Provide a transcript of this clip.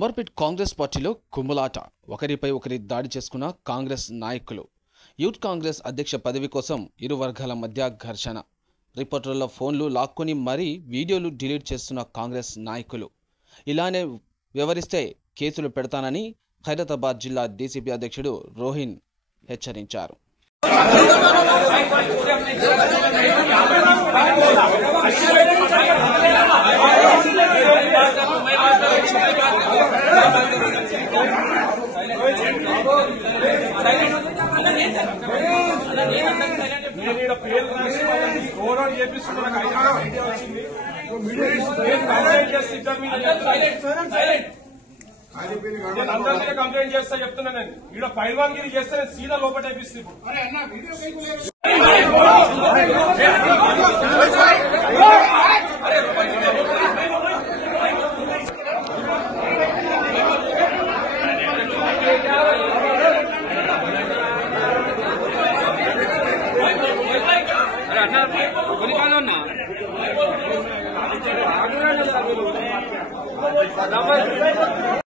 అమర్పేట్ కాంగ్రెస్ పార్టీలో కుమ్ములాట, ఒకరిపై ఒకరి దాడి చేసుకున్న కాంగ్రెస్ నాయకులు. యూత్ కాంగ్రెస్ అధ్యక్ష పదవి కోసం ఇరు వర్గాల మధ్య ఘర్షణ. రిపోర్టర్ల ఫోన్లు లాక్కొని మరీ వీడియోలు డిలీట్ చేస్తున్న కాంగ్రెస్ నాయకులు. ఇలానే వ్యవహరిస్తే కేసులు పెడతానని ఖైరతాబాద్ జిల్లా డీసీపీ అధ్యక్షుడు రోహిన్ హెచ్చరించారు. అందరినీ కంప్లైంట్ చేస్తా చెప్తున్నా నేను. ఇక్కడ పైల్వాన్గిరి చేస్తే నేను సీదా లోపల వేపిస్తుంది.